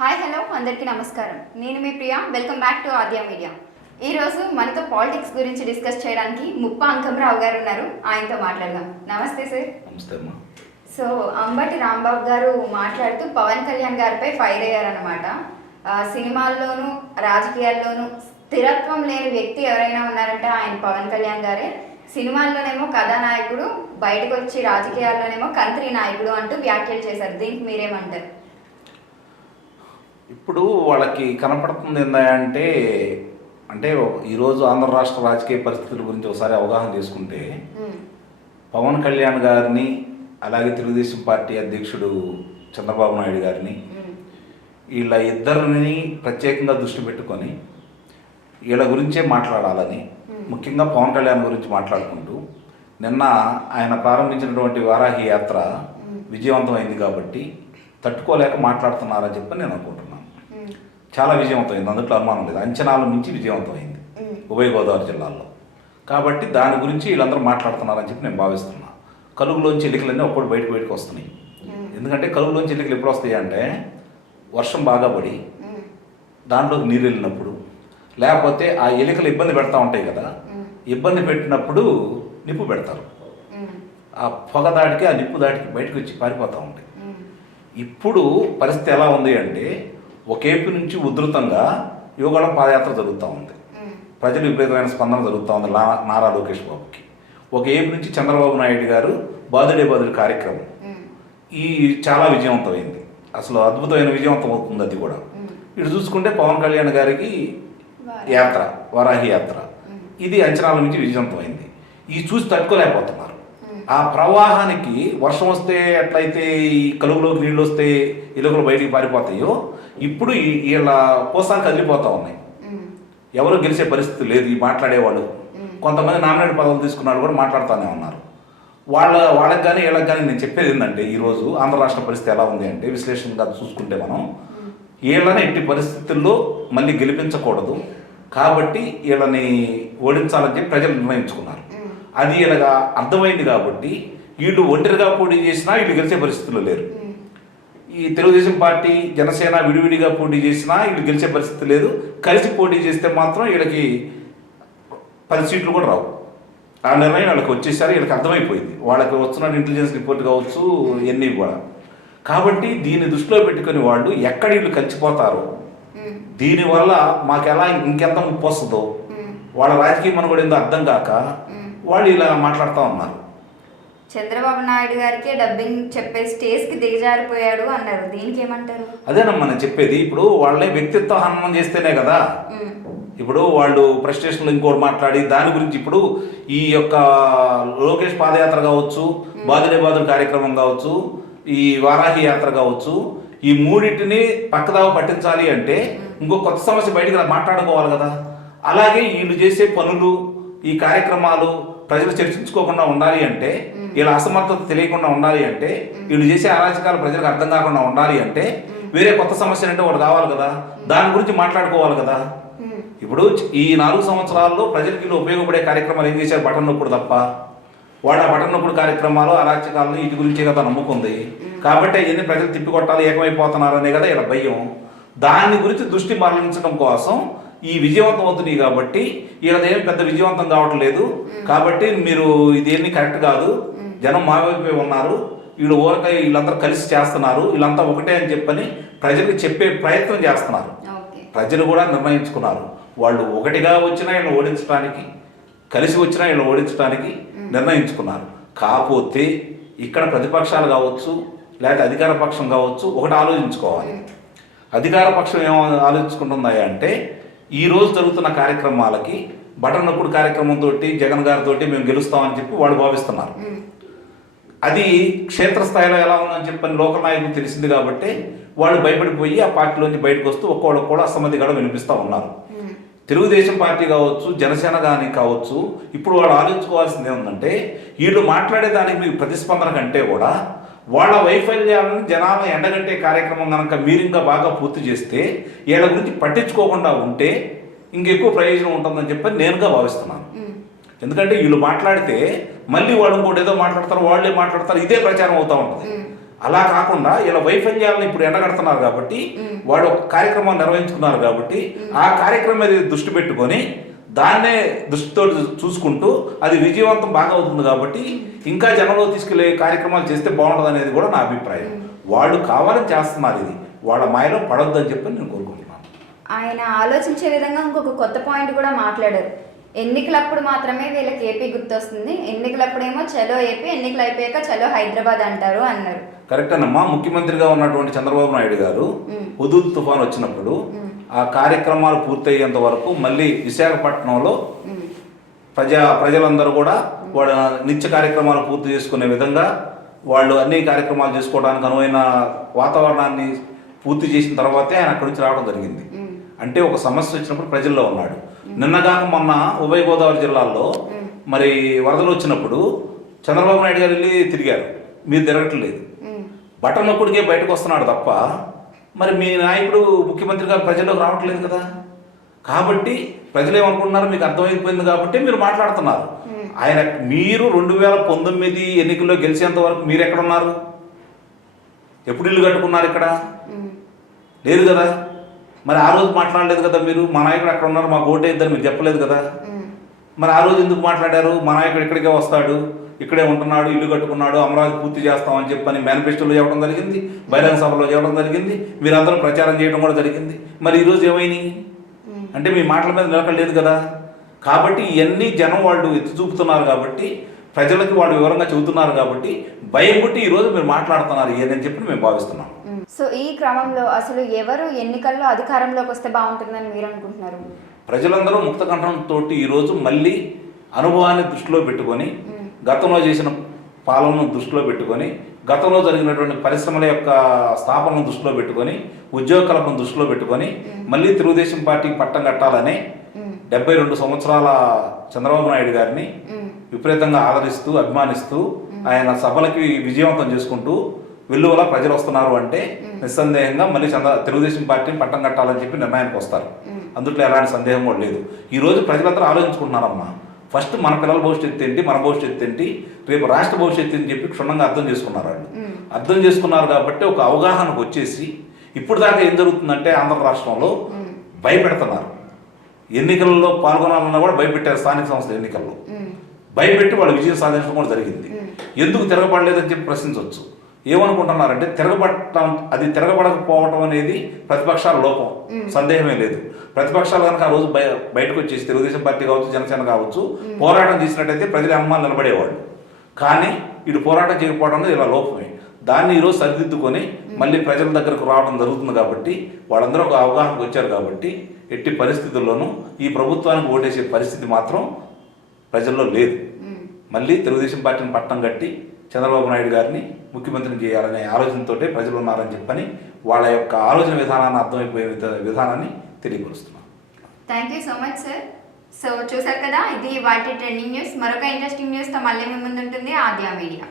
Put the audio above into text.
Hi hello అందరికీ నమస్కారం. నేను మీ Priya. Welcome back to Aadya media. ఈరోజు మనతో పాలిటిక్స్ గురించి డిస్కస్ చేయడానికి ముప్ప అంకంరావు గారు ఉన్నారు. ఆయనతో మాట్లాడదాం. నమస్తే సార్. నమస్తే అమ్మా. సో అంబటి రాంబాబు గారు మాట్లాడుతూ పవన్ కళ్యాణ్ గారిపై ఫైర్ అయ్యారనమాట. సినిమాల్లోనూ రాజకీయాల్లోనూ స్థిరత్వం లేని వ్యక్తి ఎవరైనా ఉన్నారంటే ఆయన పవన్ కళ్యాణ్ గారే. సినిమాల్లోనేమో కథానాయకుడు, బయటకు వచ్చి రాజకీయాల్లోనేమో కంత్రి నాయకుడు అంటూ వ్యాఖ్యలు చేశారు. దీనికి మీరేమంటారు? ఇప్పుడు వాళ్ళకి కనపడుతుంది ఏంటంటే అంటే ఈరోజు ఆంధ్ర రాష్ట్ర రాజకీయ పరిస్థితుల గురించి ఒకసారి అవగాహన చేసుకుంటే పవన్ కళ్యాణ్ గారిని, అలాగే తెలుగుదేశం పార్టీ అధ్యక్షుడు చంద్రబాబు నాయుడు గారిని, వీళ్ళ ఇద్దరిని ప్రత్యేకంగా దృష్టి పెట్టుకొని వీళ్ళ గురించే మాట్లాడాలని, ముఖ్యంగా పవన్ కళ్యాణ్ గురించి మాట్లాడుకుంటూ నిన్న ఆయన ప్రారంభించినటువంటి వారాహి యాత్ర విజయవంతమైంది కాబట్టి తట్టుకోలేక మాట్లాడుతున్నారని చెప్పి నేను అనుకుంటున్నాను. చాలా విజయవంతమైంది, అందులో అనుమానం లేదు. అంచనాల మించి విజయవంతమైంది ఉభయ గోదావరి జిల్లాల్లో. కాబట్టి దాని గురించి వీళ్ళందరూ మాట్లాడుతున్నారని చెప్పి నేను భావిస్తున్నాను. కలుగులోంచి ఎన్నికలన్నీ ఒక్కడు బయటకు వస్తున్నాయి. ఎందుకంటే కలుగులోంచి ఎన్నికలు ఎప్పుడు వస్తాయి అంటే వర్షం బాగా పడి దాంట్లోకి నీరు వెళ్ళినప్పుడు, లేకపోతే ఆ ఎలికలు ఇబ్బంది పెడతా ఉంటాయి కదా, ఇబ్బంది పెట్టినప్పుడు నిప్పు పెడతారు. ఆ పొగ దాటికి ఆ నిప్పు దాటికి బయటకు వచ్చి పారిపోతూ ఉంటాయి. ఇప్పుడు పరిస్థితి ఎలా ఉంది అంటే ఒకేపు నుంచి ఉధృతంగా యువగళం పాదయాత్ర జరుగుతూ ఉంది. ప్రజలు విపరీతమైన స్పందన జరుగుతూ ఉంది నారా లోకేష్ బాబుకి. ఒక ఏపు నుంచి చంద్రబాబు నాయుడు గారు బాదుడే బాదుడు కార్యక్రమం ఈ చాలా విజయవంతమైంది. అసలు అద్భుతమైన విజయవంతం అవుతుంది అది కూడా. ఇటు చూసుకుంటే పవన్ కళ్యాణ్ గారికి యాత్ర, వారాహి యాత్ర, ఇది అంచనాల నుంచి విజయవంతమైంది. ఈ చూసి తట్టుకోలేకపోతున్నారు. ఆ ప్రవాహానికి వర్షం వస్తే ఎట్లయితే ఈ కలుగులోకి నీళ్ళు వస్తే ఎలుకలు బయటికి పారిపోతాయో, ఇప్పుడు వీళ్ళ కోసాలు కదిలిపోతూ ఉన్నాయి. ఎవరు గెలిచే పరిస్థితి లేదు. ఈ మాట్లాడేవాళ్ళు కొంతమంది నామినేట్ పదవులు తీసుకున్నాడు కూడా మాట్లాడుతూనే ఉన్నారు. వాళ్ళకి కానీ వీళ్ళకి కానీ నేను చెప్పేది ఏంటంటే ఈరోజు ఆంధ్ర రాష్ట్ర పరిస్థితి ఎలా ఉంది అంటే విశ్లేషణగా చూసుకుంటే మనం వీళ్ళని ఎట్టి పరిస్థితుల్లో మళ్ళీ గెలిపించకూడదు కాబట్టి వీళ్ళని ఓడించాలని చెప్పి ప్రజలు నిర్ణయించుకున్నారు. అది ఇలాగా అర్థమైంది కాబట్టి వీళ్ళు ఒంటరిగా పోటీ చేసినా వీళ్ళు గెలిచే పరిస్థితుల్లో లేరు. ఈ తెలుగుదేశం పార్టీ, జనసేన విడివిడిగా పోటీ చేసినా వీళ్ళు గెలిచే పరిస్థితి లేదు. కలిసి పోటీ చేస్తే మాత్రం వీళ్ళకి 10 సీట్లు కూడా రావు. ఆ నిర్ణయం వాళ్ళకి వచ్చేసరి వీళ్ళకి అర్థమైపోయింది. వాళ్ళకి వస్తున్న ఇంటెలిజెన్స్ రిపోర్ట్ కావచ్చు ఇవన్నీ కూడా. కాబట్టి దీన్ని దృష్టిలో పెట్టుకుని వాళ్ళు ఎక్కడ వీళ్ళు కలిసిపోతారో, దీనివల్ల మాకు ఎలా ఇంకెంత ముప్పు వస్తుందో, వాళ్ళ రాజకీయం అని కూడా ఏందో అర్థం కాక వాళ్ళు ఇలా మాట్లాడుతూ ఉన్నారు. చంద్రబాబు నాయుడు గారికి డబ్బింగ్ చెప్పే స్టేజ్కి దిగజారిపోయాడు అన్నారు. దీనికి ఏమంటారు? అదేనమ్మా నేను చెప్పేది. ఇప్పుడు వాళ్ళని వ్యక్తిత్వ హననం చేస్తేనే కదా. ఇప్పుడు వాళ్ళు ప్రెస్టేషన్లో ఇంకోటి మాట్లాడి దాని గురించి ఇప్పుడు ఈ యొక్క లోకేష్ పాదయాత్ర కావచ్చు, బాదుడే బాదుడు కార్యక్రమం కావచ్చు, ఈ వారాహి యాత్ర కావచ్చు, ఈ మూడింటిని పక్కదావ పట్టించాలి అంటే ఇంకో కొత్త సమస్య బయటికి మాట్లాడుకోవాలి కదా. అలాగే వీళ్ళు చేసే పనులు, ఈ కార్యక్రమాలు ప్రజలు చర్చించుకోకుండా ఉండాలి అంటే, వీళ్ళ అసమర్థత తెలియకుండా ఉండాలి అంటే, వీళ్ళు చేసే అరాచకాలు ప్రజలకు అర్థం కాకుండా ఉండాలి అంటే వేరే కొత్త సమస్యలు అంటే ఒకటి కావాలి కదా. దాని గురించి మాట్లాడుకోవాలి కదా. ఇప్పుడు ఈ 4 సంవత్సరాల్లో ప్రజలకి ఉపయోగపడే కార్యక్రమాలు ఏం చేశారు? బటన్ నొప్పుడు తప్ప. వాడు ఆ బటన్ నొప్పుడు కార్యక్రమాలు, అరాచకాలను వీటి గురించే కదా నమ్ముకుంది. కాబట్టి అవన్నీ ప్రజలు తిప్పికొట్టాలి, ఏకమైపోతున్నారు అనే కదా ఇలా భయం. దాని గురించి దృష్టి మరలించడం కోసం ఈ విజయవంతం అవుతున్నాయి కాబట్టి వీళ్ళదేమి పెద్ద విజయవంతం కావటం లేదు. కాబట్టి మీరు ఇదేమి కరెక్ట్ కాదు, జనం మా వైపే ఉన్నారు, వీళ్ళు ఊరకాయ వీళ్ళందరూ కలిసి చేస్తున్నారు, వీళ్ళంతా ఒకటే అని చెప్పని ప్రజలకు చెప్పే ప్రయత్నం చేస్తున్నారు. ప్రజలు కూడా నిర్ణయించుకున్నారు. వాళ్ళు ఒకటిగా వచ్చినా వీళ్ళని ఓడించడానికి, కలిసి వచ్చినా వీళ్ళని ఓడించడానికి నిర్ణయించుకున్నారు. కాకపోతే ఇక్కడ ప్రతిపక్షాలు కావచ్చు, లేకపోతే అధికార పక్షం కావచ్చు, ఒకటి ఆలోచించుకోవాలి. అధికార పక్షం ఏమో ఆలోచించుకుంటుందా అంటే ఈ రోజు జరుగుతున్న కార్యక్రమాలకి బటన్ నొప్పుడు కార్యక్రమంతో జగన్ గారితో మేము గెలుస్తామని చెప్పి వాళ్ళు భావిస్తున్నారు. అది క్షేత్రస్థాయిలో ఎలా ఉందని చెప్పని లోకల్ నాయకులు తెలిసింది కాబట్టి వాళ్ళు భయపడిపోయి ఆ పార్టీలోంచి బయటకు వస్తూ ఒక్కొక్కడు కూడా అసమ్మతి కూడా వినిపిస్తూ ఉన్నారు. తెలుగుదేశం పార్టీ కావచ్చు, జనసేన కానీ కావచ్చు, ఇప్పుడు వాళ్ళు ఆలోచించుకోవాల్సింది ఏముందంటే వీళ్ళు మాట్లాడేదానికి మీకు ప్రతిస్పందన కంటే కూడా వాళ్ళ వైఫల్యాలను జనాలను ఎండగట్టే కార్యక్రమం కనుక మీరు ఇంకా బాగా పూర్తి చేస్తే, వీళ్ళ గురించి పట్టించుకోకుండా ఉంటే ఇంకెక్కువ ప్రయోజనం ఉంటుందని చెప్పి నేనుగా భావిస్తున్నాను. ఎందుకంటే వీళ్ళు మాట్లాడితే మళ్ళీ వాళ్ళు ఇంకోటి ఏదో మాట్లాడతారు, వాళ్ళే మాట్లాడతారు, ఇదే ప్రచారం అవుతూ ఉంటుంది. అలా కాకుండా ఇలా వైఫల్యాలను ఇప్పుడు ఎండగడుతున్నారు కాబట్టి వాడు ఒక కార్యక్రమం నిర్వహించుకున్నారు కాబట్టి ఆ కార్యక్రమం మీద దృష్టి పెట్టుకొని దాన్నే దృష్టితో చూసుకుంటూ అది విజయవంతం బాగా అవుతుంది కాబట్టి ఇంకా జనంలో తీసుకెళ్లే కార్యక్రమాలు చేస్తే బాగుంటుంది అనేది కూడా నా అభిప్రాయం. వాళ్ళు కావాలని చేస్తున్నారు, ఇది వాళ్ళ మాయలో పడొద్దని చెప్పి నేను కోరుకుంటున్నాను. ఆయన ఆలోచించే విధంగా ఇంకొక కొత్త పాయింట్ కూడా మాట్లాడారు. ఎన్నికలప్పుడు మాత్రమే వీళ్ళకి ఏపీ గుర్తొస్తుంది, ఎన్నికలప్పుడేమో చలో ఏపీ, ఎన్నికలు అయిపోయాక చలో హైదరాబాద్ అంటారు అన్నారు. కరెక్ట్ అన్నమ్మా. ముఖ్యమంత్రిగా ఉన్నటువంటి చంద్రబాబు నాయుడు గారు హుదూద్ తుఫాన్ వచ్చినప్పుడు ఆ కార్యక్రమాలు పూర్తయ్యేంత వరకు మళ్ళీ విశాఖపట్నంలో ప్రజలందరూ కూడా వాళ్ళ నిత్య కార్యక్రమాలు పూర్తి చేసుకునే విధంగా వాళ్ళు అన్ని కార్యక్రమాలు చేసుకోవడానికి అనువైన వాతావరణాన్ని పూర్తి చేసిన తర్వాతే ఆయన అక్కడి నుంచి రావడం జరిగింది. అంటే ఒక సమస్య వచ్చినప్పుడు ప్రజల్లో ఉన్నాడు. నిన్నగాక మొన్న ఉభయ గోదావరి జిల్లాల్లో మరి వరదలు వచ్చినప్పుడు చంద్రబాబు నాయుడు గారు వెళ్ళి తిరిగారు, మీరు తిరగట్లేదు. బటన్ నొక్కుడికే బయటకు వస్తున్నాడు తప్ప మరి మీ నాయకుడు ముఖ్యమంత్రి గారు ప్రజల్లోకి రావట్లేదు కదా. కాబట్టి ప్రజలు ఏమనుకుంటున్నారు మీకు అర్థమైపోయింది కాబట్టి మీరు మాట్లాడుతున్నారు. ఆయన మీరు 2019 ఎన్నికల్లో గెలిచేంత వరకు మీరు ఎక్కడున్నారు? ఎప్పుడు ఇల్లు కట్టుకున్నారు? ఇక్కడ లేదు కదా. మరి ఆ రోజు మాట్లాడలేదు కదా మీరు, మా నాయకుడు అక్కడ ఉన్నారు మాకు ఓటేద్దని మీరు చెప్పలేదు కదా. మరి ఆ రోజు ఎందుకు మాట్లాడారు? మా నాయకుడు ఇక్కడికే వస్తాడు, ఇక్కడే ఉంటున్నాడు, ఇల్లు కట్టుకున్నాడు, అమరావతి పూర్తి చేస్తామని చెప్పని మేనిఫెస్టోలో చెప్పడం జరిగింది, బహిరంగ సభలో చెప్పడం జరిగింది, మీరందరూ ప్రచారం చేయడం కూడా జరిగింది. మరి ఈరోజు ఏమైనాయి అంటే మీ మాటల మీద నిలకడలేదు కదా. కాబట్టి ఇవన్నీ జనం వాళ్ళు ఎత్తి చూపుతున్నారు కాబట్టి, ప్రజలకి వాళ్ళు వివరంగా చెబుతున్నారు కాబట్టి భయం పుట్టి ఈరోజు మీరు మాట్లాడుతున్నారు ఇవన్నీ చెప్పి మేము భావిస్తున్నాం. సో ఈ క్రమంలో అసలు ఎవరు ఎన్నికల్లో అధికారంలోకి వస్తే బాగుంటుందని మీరు అనుకుంటున్నారు? ప్రజలందరూ ముక్త కంఠంతో ఈరోజు మళ్ళీ అనుభవాన్ని దృష్టిలో పెట్టుకొని, గతంలో చేసిన పాలనను దృష్టిలో పెట్టుకొని, గతంలో జరిగినటువంటి పరిశ్రమల యొక్క స్థాపనను దృష్టిలో పెట్టుకొని, ఉద్యోగ కల్పన దృష్టిలో పెట్టుకొని మళ్ళీ తెలుగుదేశం పార్టీకి పట్టం కట్టాలని 72 సంవత్సరాల చంద్రబాబు నాయుడు గారిని విపరీతంగా ఆదరిస్తూ అభిమానిస్తూ ఆయన సభలకి విజయవంతం చేసుకుంటూ వెల్లువలా ప్రజలు వస్తున్నారు అంటే నిస్సందేహంగా మళ్ళీ తెలుగుదేశం పార్టీని పట్టం కట్టాలని చెప్పి నిర్ణయానికి వస్తారు. అందుట్లో ఎలాంటి సందేహం కూడా లేదు. ఈరోజు ప్రజలందరూ ఆలోచించుకుంటున్నారమ్మా, ఫస్ట్ మన పిల్లల భవిష్యత్తు ఏంటి, మన భవిష్యత్తు ఏంటి, రేపు రాష్ట్ర భవిష్యత్తు అని చెప్పి క్షుణ్ణంగా అర్థం చేసుకున్నారు. వాళ్ళు అర్థం చేసుకున్నారు కాబట్టి ఒక అవగాహనకు వచ్చేసి ఇప్పుడు దాకా ఏం జరుగుతుందంటే ఆంధ్ర రాష్ట్రంలో భయపెడుతున్నారు. ఎన్నికల్లో పాల్గొనాలన్నా కూడా భయపెట్టారు. స్థానిక సంస్థల ఎన్నికల్లో భయపెట్టి వాళ్ళు విజయం సాధించడం కూడా జరిగింది. ఎందుకు తిరగబడలేదని చెప్పి ప్రశ్నించవచ్చు. ఏమనుకుంటున్నారంటే తిరగబడకపోవటం అనేది ప్రతిపక్షాల లోపం, సందేహమే లేదు. ప్రతిపక్షాలు కనుక ఆ రోజు బయటకు వచ్చేసి తెలుగుదేశం పార్టీ కావచ్చు, జనసేన కావచ్చు పోరాటం చేసినట్టయితే ప్రజల అమ్మాలు నిలబడేవాళ్ళు. కానీ ఇటు పోరాటం చేయకపోవడం అనేది ఇలా లోపమే. దాన్ని ఈరోజు సరిదిద్దుకొని మళ్ళీ ప్రజల దగ్గరకు రావడం జరుగుతుంది కాబట్టి వాళ్ళందరూ ఒక అవగాహనకు వచ్చారు కాబట్టి ఎట్టి పరిస్థితుల్లోనూ ఈ ప్రభుత్వానికి ఓటేసే పరిస్థితి మాత్రం ప్రజల్లో లేదు. మళ్ళీ తెలుగుదేశం పార్టీని పట్టం కట్టి చంద్రబాబు నాయుడు గారిని ముఖ్యమంత్రిని చేయాలనే ఆలోచనతో ప్రజలు ఉన్నారని చెప్పని వాళ్ళ యొక్క ఆలోచన విధానాన్ని అర్థమైపోయే విధానాన్ని తెలియపరుస్తున్నాను. Thank you so much sir. So చూసారు కదా, ఇది వాటి ట్రెండింగ్ న్యూస్. మరొక ఇంట్రెస్టింగ్ న్యూస్తో మళ్ళీ మీ ముందు ఉంటుంది ఆద్య మీడియా.